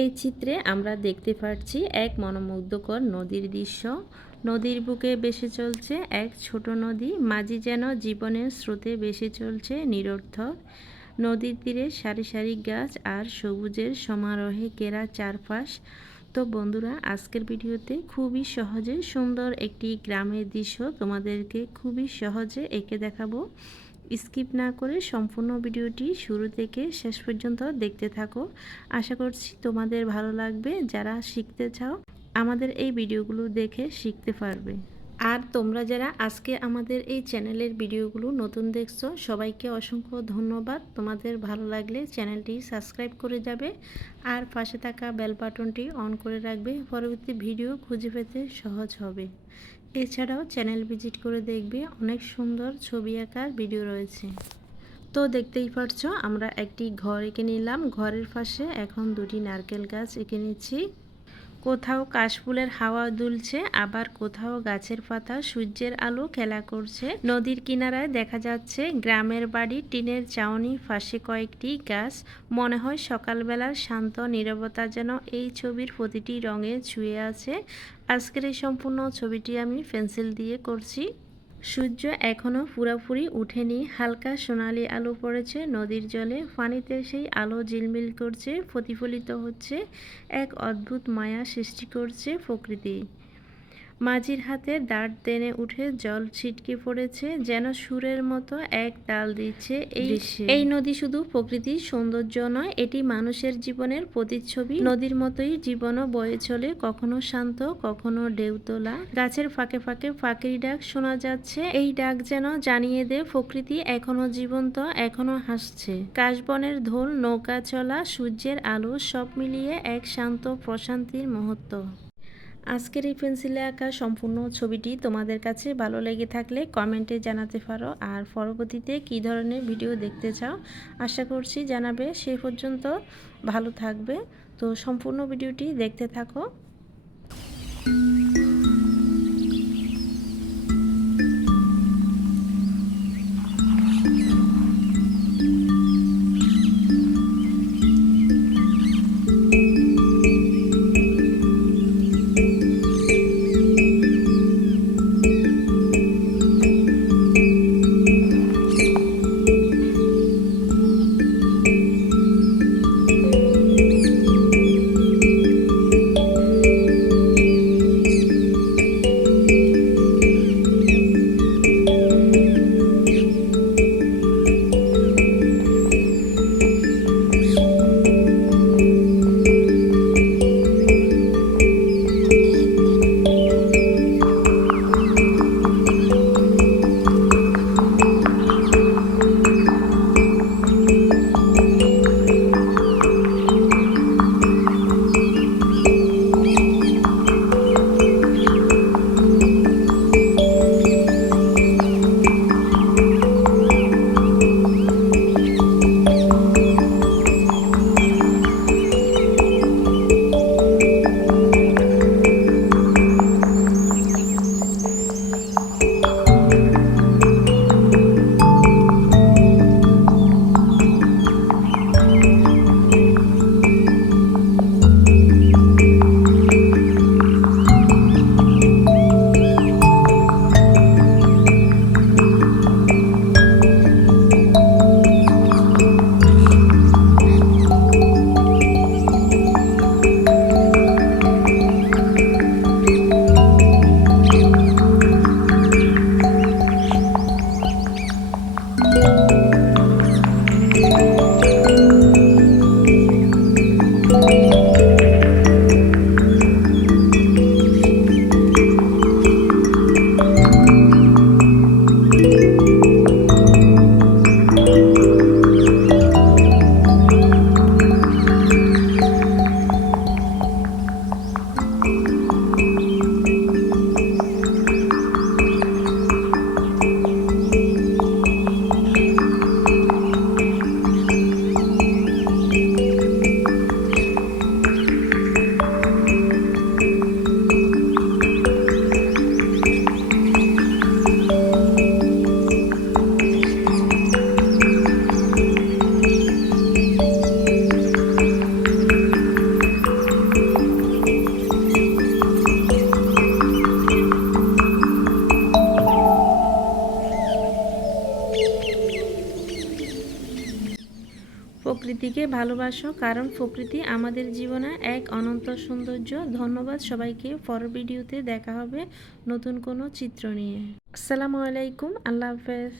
এই চিত্রে আমরা দেখতে পাচ্ছি এক মনোমুগ্ধকর নদীর দৃশ্য। নদীর বুকে ভেসে চলছে এক ছোট নদী, মাঝি যেন জীবনের স্রোতে ভেসে চলছে নিরর্থক। নদীর তীরে সারি সারি গাছ আর সবুজের সমারোহে ঘেরা চারপাশ। তো বন্ধুরা, আজকের ভিডিওতে খুবই সহজে সুন্দর একটি গ্রামের দৃশ্য তোমাদেরকে খুবই সহজে এঁকে দেখাবো। স্কিপ না করে সম্পূর্ণ ভিডিওটি শুরু থেকে শেষ পর্যন্ত দেখতে থাকো। আশা করছি তোমাদের ভালো লাগবে। যারা শিখতে চাও আমাদের এই ভিডিওগুলো দেখে শিখতে পারবে। আর তোমরা যারা আজকে আমাদের এই চ্যানেলের ভিডিওগুলো নতুন দেখছো, সবাইকে অসংখ্য ধন্যবাদ। তোমাদের ভালো লাগলে চ্যানেলটি সাবস্ক্রাইব করে যাবে আর পাশে থাকা বেল বাটনটি অন করে রাখবে, পরবর্তী ভিডিও খুঁজে পেতে সহজ হবে। এছাড়াও চ্যানেল ভিজিট করে দেখবে, অনেক সুন্দর ছবি আঁকার ভিডিও রয়েছে। তো দেখতেই পারছো আমরা একটি ঘর এঁকে নিলাম। ঘরের পাশে এখন দুটি নারকেল গাছ এঁকে নিচ্ছি। কোথাও কাশফুলের হাওয়া দুলছে, আবার কোথাও গাছের পাতা সূর্যের আলো খেলা করছে। নদীর কিনারায় দেখা যাচ্ছে গ্রামের বাড়ি, টিনের চাউনি, পাশে কয়েকটি গাছ। মনে হয় সকালবেলার শান্ত নীরবতা যেন এই ছবির প্রতিটি রঙে ছুঁয়ে আছে। আজকের এই সম্পূর্ণ ছবিটি আমি পেন্সিল দিয়ে করছি। সূর্য এখনও পুরোপুরি উঠেনি, হালকা সোনালি আলো পড়েছে নদীর জলে। পানিতে সেই আলো ঝিলমিল করছে, প্রতিফলিত হচ্ছে, এক অদ্ভুত মায়া সৃষ্টি করছে প্রকৃতি। মাঝির হাতে দাঁড় টেনে উঠে জল ছিটকে পড়েছে, যেন সুরের মতো এক তাল দিচ্ছে এই নদী শুধু প্রকৃতির সৌন্দর্য নয়, এটি মানুষের জীবনের প্রতিচ্ছবি। নদীর মতোই জীবনও বয়ে চলে, কখনো শান্ত, কখনো ঢেউ তোলা। গাছের ফাঁকে ফাঁকে পাখির ডাক শোনা যাচ্ছে, এই ডাক যেন জানিয়ে দেয় প্রকৃতি এখনো জীবন্ত, এখনো হাসছে। কাশবনের ধোল, নৌকা চলা, সূর্যের আলো, সব মিলিয়ে এক শান্ত প্রশান্তির মুহূর্ত। আজকের এই পেন্সিলে আঁকা সম্পূর্ণ ছবিটি তোমাদের কাছে ভালো লেগে থাকলে কমেন্টে জানাতে পারো। আর পরবর্তীতে কী ধরনের ভিডিও দেখতে চাও আশা করছি জানাবে। সে পর্যন্ত ভালো থাকবে। তো সম্পূর্ণ ভিডিওটি দেখতে থাকো। প্রকৃতিকে ভালোবাসো, কারণ প্রকৃতি আমাদের জীবনে এক অনন্ত সৌন্দর্য। ধন্যবাদ সবাইকে। পরের ভিডিওতে দেখা হবে নতুন কোনো চিত্র নিয়ে। আসসালামু আলাইকুম, আল্লাহ হাফেজ।